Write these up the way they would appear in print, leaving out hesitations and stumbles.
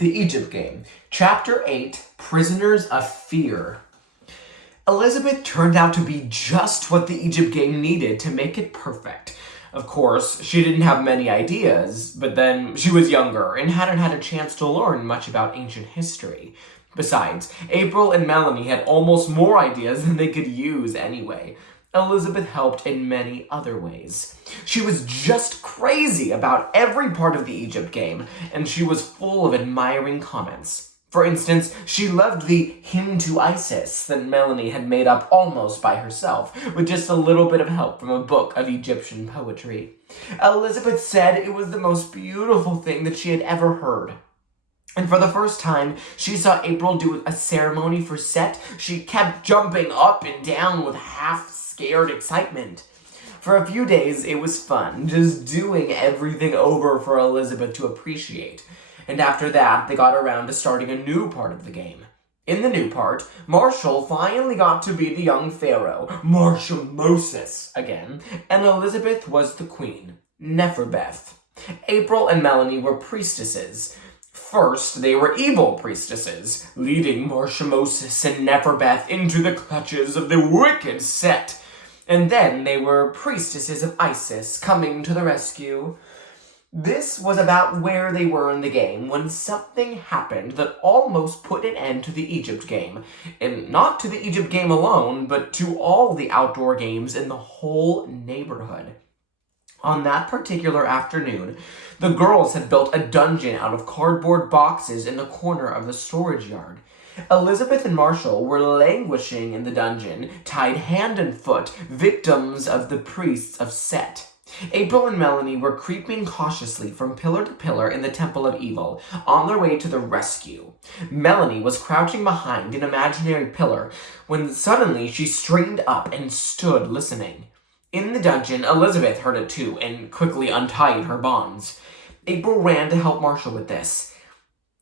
The Egypt Game, Chapter 8, Prisoners of Fear. Elizabeth turned out to be just what the Egypt Game needed to make it perfect. Of course, she didn't have many ideas, but then she was younger and hadn't had a chance to learn much about ancient history. Besides, April and Melanie had almost more ideas than they could use anyway. Elizabeth helped in many other ways. She was just crazy about every part of the Egypt Game, and she was full of admiring comments. For instance, she loved the hymn to Isis that Melanie had made up almost by herself, with just a little bit of help from a book of Egyptian poetry. Elizabeth said it was the most beautiful thing that she had ever heard. And for the first time she saw April do a ceremony for Set, she kept jumping up and down with half-scared excitement. For a few days, it was fun, just doing everything over for Elizabeth to appreciate. And after that, they got around to starting a new part of the game. In the new part, Marshall finally got to be the young pharaoh, Marshall Moses, again, and Elizabeth was the queen, Neferbeth. April and Melanie were priestesses. First, they were evil priestesses, leading Marshall Moses and Neferbeth into the clutches of the wicked Set. And then they were priestesses of Isis, coming to the rescue. This was about where they were in the game when something happened that almost put an end to the Egypt Game. And not to the Egypt Game alone, but to all the outdoor games in the whole neighborhood. On that particular afternoon, the girls had built a dungeon out of cardboard boxes in the corner of the storage yard. Elizabeth and Marshall were languishing in the dungeon, tied hand and foot, victims of the priests of Set. April and Melanie were creeping cautiously from pillar to pillar in the Temple of Evil, on their way to the rescue. Melanie was crouching behind an imaginary pillar when suddenly she straightened up and stood listening. In the dungeon, Elizabeth heard it too and quickly untied her bonds. April ran to help Marshall with this.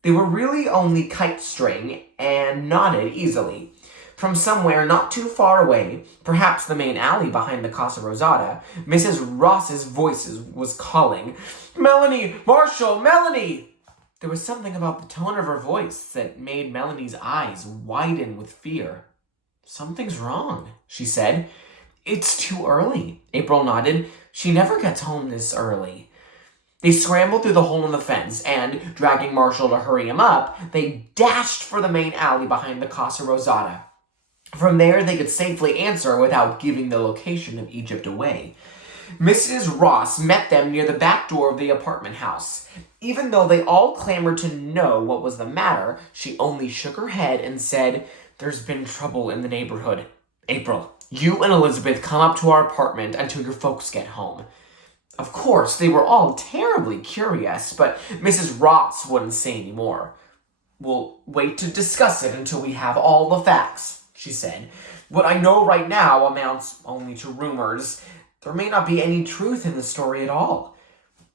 They were really only kite string and knotted easily. From somewhere not too far away, perhaps the main alley behind the Casa Rosada, Mrs. Ross's voice was calling, "Melanie! Marshall! Melanie!" There was something about the tone of her voice that made Melanie's eyes widen with fear. "Something's wrong," she said. "It's too early," April nodded. "She never gets home this early." They scrambled through the hole in the fence and, dragging Marshall to hurry him up, they dashed for the main alley behind the Casa Rosada. From there, they could safely answer without giving the location of Egypt away. Mrs. Ross met them near the back door of the apartment house. Even though they all clamored to know what was the matter, she only shook her head and said, "There's been trouble in the neighborhood. April, you and Elizabeth come up to our apartment until your folks get home." Of course, they were all terribly curious, but Mrs. Ross wouldn't say any more. "We'll wait to discuss it until we have all the facts," she said. "What I know right now amounts only to rumors. There may not be any truth in the story at all."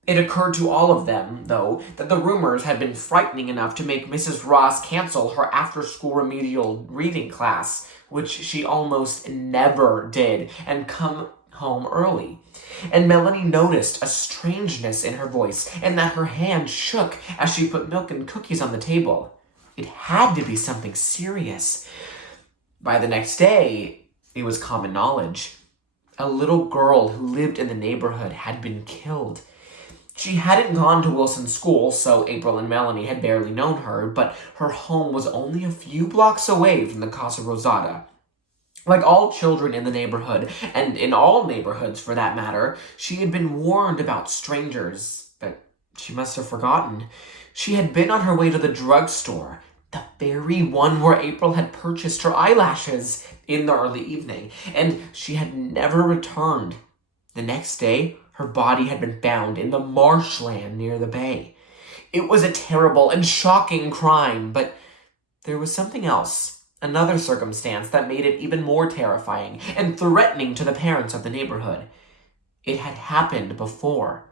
It occurred to all of them, though, that the rumors had been frightening enough to make Mrs. Ross cancel her after-school remedial reading class, which she almost never did, and come home early. And Melanie noticed a strangeness in her voice, and that her hand shook as she put milk and cookies on the table. It had to be something serious. By the next day, it was common knowledge. A little girl who lived in the neighborhood had been killed. She hadn't gone to Wilson School, so April and Melanie had barely known her, but her home was only a few blocks away from the Casa Rosada. Like all children in the neighborhood, and in all neighborhoods for that matter, she had been warned about strangers, but she must have forgotten. She had been on her way to the drugstore, the very one where April had purchased her eyelashes in the early evening, and she had never returned. The next day, her body had been found in the marshland near the bay. It was a terrible and shocking crime, but there was something else. Another circumstance that made it even more terrifying and threatening to the parents of the neighborhood. It had happened before.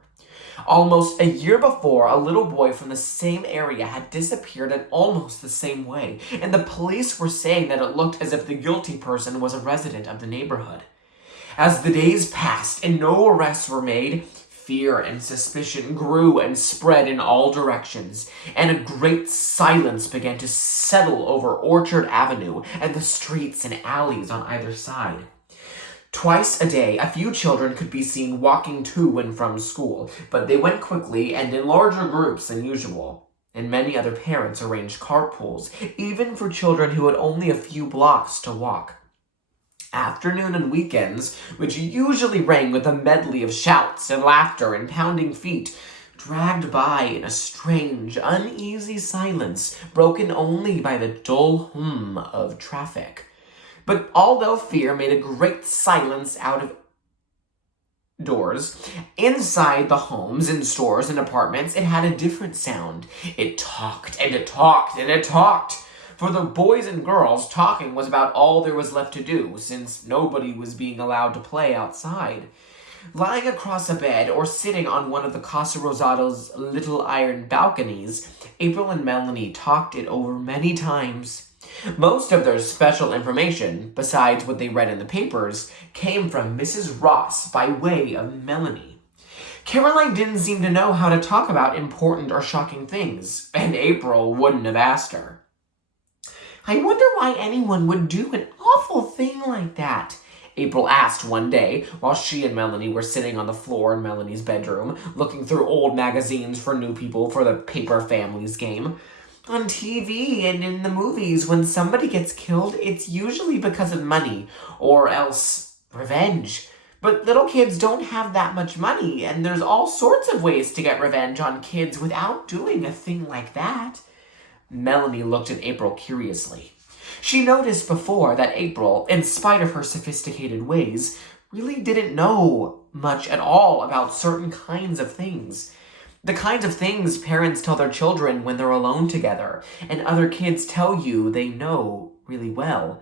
Almost a year before, a little boy from the same area had disappeared in almost the same way, and the police were saying that it looked as if the guilty person was a resident of the neighborhood. As the days passed and no arrests were made, fear and suspicion grew and spread in all directions, and a great silence began to settle over Orchard Avenue and the streets and alleys on either side. Twice a day, a few children could be seen walking to and from school, but they went quickly and in larger groups than usual. And many other parents arranged carpools, even for children who had only a few blocks to walk. Afternoon and weekends, which usually rang with a medley of shouts and laughter and pounding feet, dragged by in a strange, uneasy silence, broken only by the dull hum of traffic. But although fear made a great silence out of doors, inside the homes and stores and apartments, it had a different sound. It talked and it talked and it talked. For the boys and girls, talking was about all there was left to do, since nobody was being allowed to play outside. Lying across a bed or sitting on one of the Casa Rosado's little iron balconies, April and Melanie talked it over many times. Most of their special information, besides what they read in the papers, came from Mrs. Ross by way of Melanie. Caroline didn't seem to know how to talk about important or shocking things, and April wouldn't have asked her. "I wonder why anyone would do an awful thing like that," April asked one day while she and Melanie were sitting on the floor in Melanie's bedroom, looking through old magazines for new people for the Paper Families game. "On TV and in the movies, when somebody gets killed, it's usually because of money, or else revenge. But little kids don't have that much money, and there's all sorts of ways to get revenge on kids without doing a thing like that." Melanie looked at April curiously. She noticed before that April, in spite of her sophisticated ways, really didn't know much at all about certain kinds of things. The kinds of things parents tell their children when they're alone together, and other kids tell you they know really well.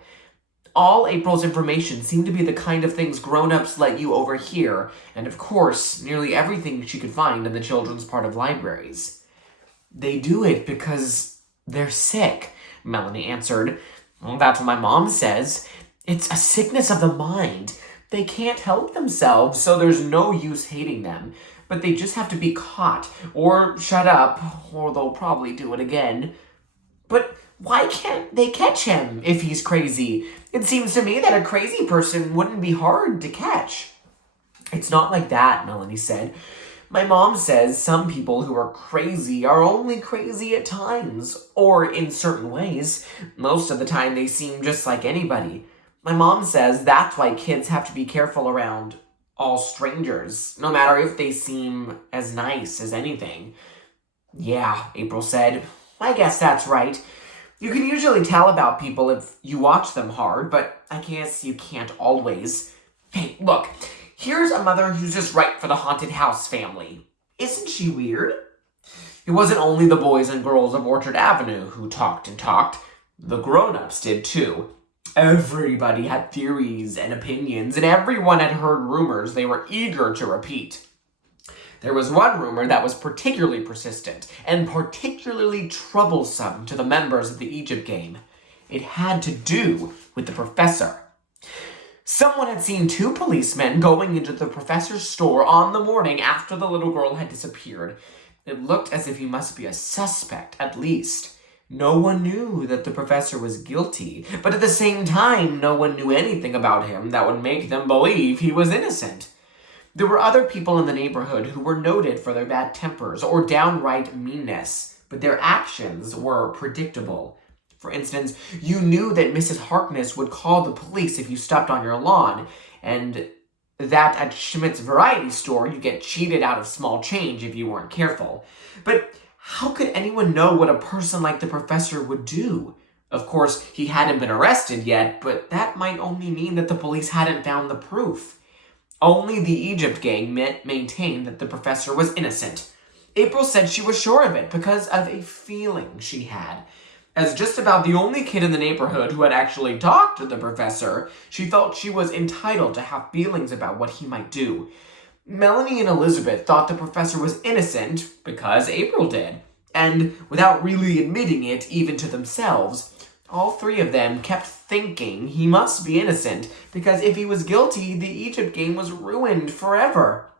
All April's information seemed to be the kind of things grown-ups let you overhear, and of course, nearly everything she could find in the children's part of libraries. "They do it because they're sick," Melanie answered. "Well, that's what my mom says. It's a sickness of the mind. They can't help themselves, so there's no use hating them. But they just have to be caught, or shut up, or they'll probably do it again." "But why can't they catch him if he's crazy? It seems to me that a crazy person wouldn't be hard to catch." "It's not like that," Melanie said. "My mom says some people who are crazy are only crazy at times, or in certain ways. Most of the time they seem just like anybody. My mom says that's why kids have to be careful around all strangers, no matter if they seem as nice as anything." "Yeah," April said. "I guess that's right. You can usually tell about people if you watch them hard, but I guess you can't always. Hey, look, here's a mother who's just right for the haunted house family. Isn't she weird?" It wasn't only the boys and girls of Orchard Avenue who talked and talked. The grown-ups did too. Everybody had theories and opinions, and everyone had heard rumors they were eager to repeat. There was one rumor that was particularly persistent and particularly troublesome to the members of the Egypt game. It had to do with the professor. Someone had seen two policemen going into the professor's store on the morning after the little girl had disappeared. It looked as if he must be a suspect, at least. No one knew that the professor was guilty, but at the same time, no one knew anything about him that would make them believe he was innocent. There were other people in the neighborhood who were noted for their bad tempers or downright meanness, but their actions were predictable. For instance, you knew that Mrs. Harkness would call the police if you stepped on your lawn, and that at Schmidt's variety store you get cheated out of small change if you weren't careful. But how could anyone know what a person like the professor would do? Of course, he hadn't been arrested yet, but that might only mean that the police hadn't found the proof. Only the Egypt gang maintained that the professor was innocent. April said she was sure of it because of a feeling she had. As just about the only kid in the neighborhood who had actually talked to the professor, she felt she was entitled to have feelings about what he might do. Melanie and Elizabeth thought the professor was innocent because April did, and without really admitting it even to themselves, all three of them kept thinking he must be innocent because if he was guilty, the Egypt game was ruined forever.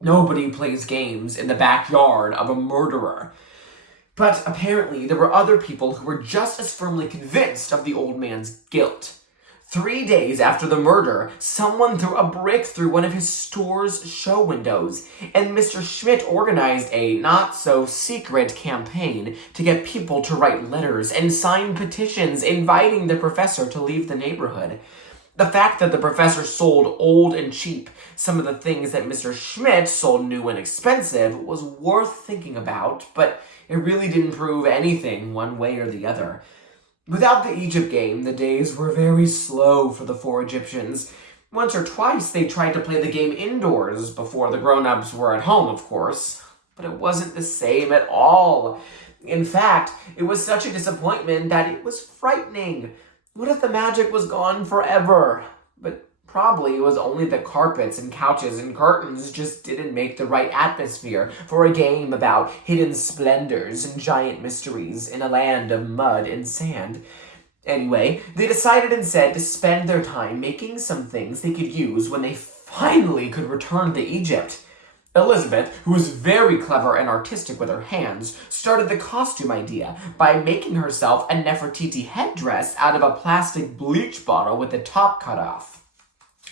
Nobody plays games in the backyard of a murderer. But apparently, there were other people who were just as firmly convinced of the old man's guilt. 3 days after the murder, someone threw a brick through one of his store's show windows, and Mr. Schmidt organized a not-so-secret campaign to get people to write letters and sign petitions inviting the professor to leave the neighborhood. The fact that the professor sold old and cheap some of the things that Mr. Schmidt sold new and expensive was worth thinking about, but it really didn't prove anything one way or the other. Without the Egypt game, the days were very slow for the 4 Egyptians. Once or twice they tried to play the game indoors before the grown-ups were at home, of course. But it wasn't the same at all. In fact, it was such a disappointment that it was frightening. What if the magic was gone forever? But probably it was only the carpets and couches and curtains just didn't make the right atmosphere for a game about hidden splendors and giant mysteries in a land of mud and sand. Anyway, they decided instead to spend their time making some things they could use when they finally could return to Egypt. Elizabeth, who was very clever and artistic with her hands, started the costume idea by making herself a Nefertiti headdress out of a plastic bleach bottle with the top cut off.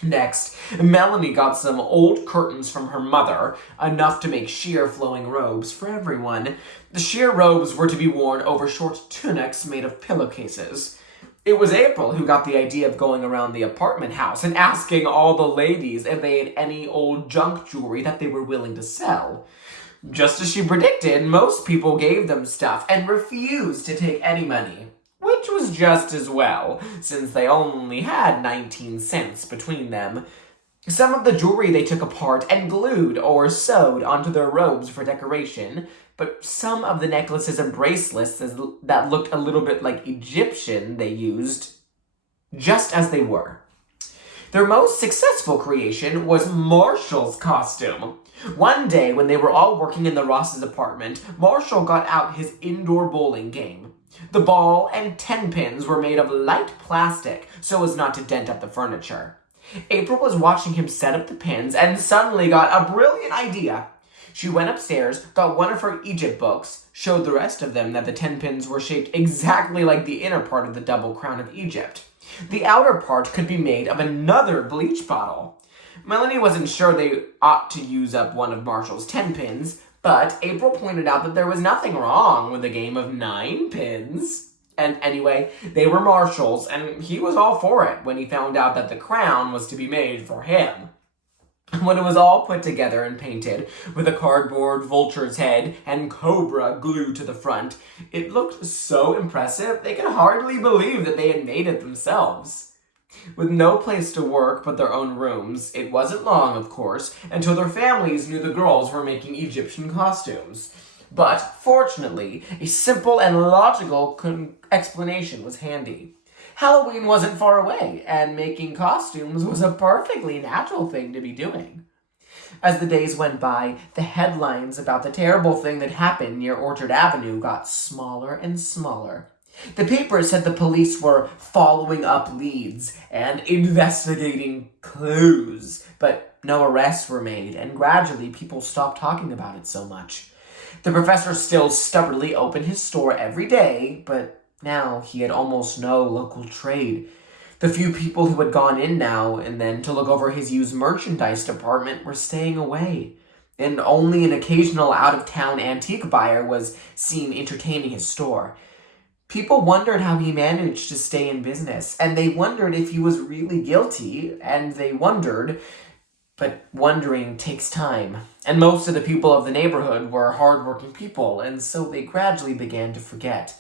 Next, Melanie got some old curtains from her mother, enough to make sheer flowing robes for everyone. The sheer robes were to be worn over short tunics made of pillowcases. It was April who got the idea of going around the apartment house and asking all the ladies if they had any old junk jewelry that they were willing to sell. Just as she predicted, most people gave them stuff and refused to take any money. Which was just as well, since they only had 19 cents between them. Some of the jewelry they took apart and glued or sewed onto their robes for decoration, but some of the necklaces and bracelets that looked a little bit like Egyptian they used just as they were. Their most successful creation was Marshall's costume. One day, when they were all working in the Ross's apartment, Marshall got out his indoor bowling game. The ball and 10 pins were made of light plastic so as not to dent up the furniture. April was watching him set up the pins and suddenly got a brilliant idea. She went upstairs, got one of her Egypt books, showed the rest of them that the 10 pins were shaped exactly like the inner part of the double crown of Egypt. The outer part could be made of another bleach bottle. Melanie wasn't sure they ought to use up one of Marshall's 10 pins, but April pointed out that there was nothing wrong with a game of 9 pins. And anyway, they were Marshall's, and he was all for it when he found out that the crown was to be made for him. When it was all put together and painted, with a cardboard vulture's head and cobra glued to the front, it looked so impressive they could hardly believe that they had made it themselves. With no place to work but their own rooms, it wasn't long, of course, until their families knew the girls were making Egyptian costumes. But, fortunately, a simple and logical explanation was handy. Halloween wasn't far away, and making costumes was a perfectly natural thing to be doing. As the days went by, the headlines about the terrible thing that happened near Orchard Avenue got smaller and smaller. The paper said the police were following up leads and investigating clues, but no arrests were made, and gradually people stopped talking about it so much. The professor still stubbornly opened his store every day, but now he had almost no local trade. The few people who had gone in now and then to look over his used merchandise department were staying away, and only an occasional out-of-town antique buyer was seen entertaining his store. People wondered how he managed to stay in business, and they wondered if he was really guilty, and they wondered, but wondering takes time. And most of the people of the neighborhood were hard-working people, and so they gradually began to forget.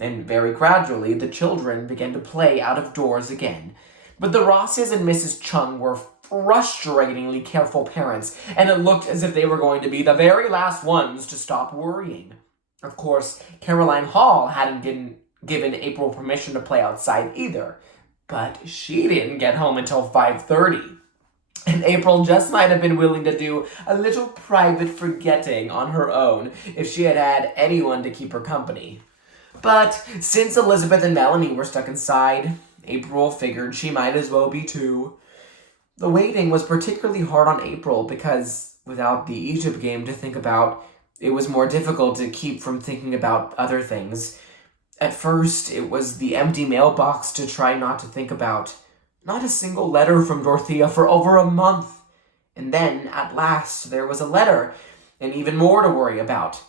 And very gradually, the children began to play out of doors again. But the Rosses and Mrs. Chung were frustratingly careful parents, and it looked as if they were going to be the very last ones to stop worrying. Of course, Caroline Hall hadn't given April permission to play outside either, but she didn't get home until 5:30. And April just might have been willing to do a little private forgetting on her own if she had had anyone to keep her company. But since Elizabeth and Melanie were stuck inside, April figured she might as well be too. The waiting was particularly hard on April because without the Egypt game to think about, it was more difficult to keep from thinking about other things. At first, it was the empty mailbox to try not to think about. Not a single letter from Dorothea for over a month. And then, at last, there was a letter, and even more to worry about.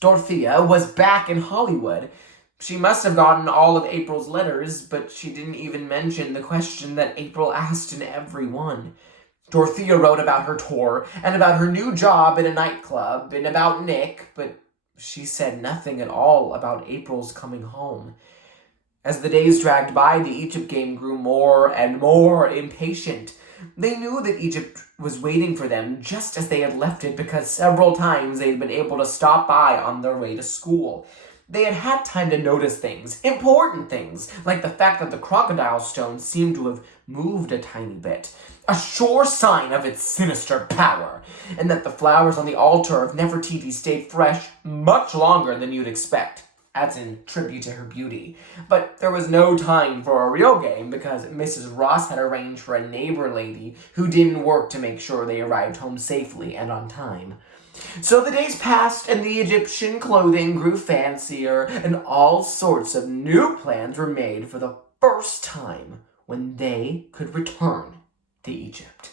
Dorothea was back in Hollywood. She must have gotten all of April's letters, but she didn't even mention the question that April asked in every one. Dorothea wrote about her tour, and about her new job in a nightclub, and about Nick, but she said nothing at all about April's coming home. As the days dragged by, the Egypt game grew more and more impatient. They knew that Egypt was waiting for them just as they had left it because several times they had been able to stop by on their way to school. They had had time to notice things, important things, like the fact that the crocodile stone seemed to have moved a tiny bit, a sure sign of its sinister power, and that the flowers on the altar of Nefertiti stayed fresh much longer than you'd expect, as in tribute to her beauty. But there was no time for a real game because Mrs. Ross had arranged for a neighbor lady who didn't work to make sure they arrived home safely and on time. So the days passed, and the Egyptian clothing grew fancier, and all sorts of new plans were made for the first time when they could return to Egypt.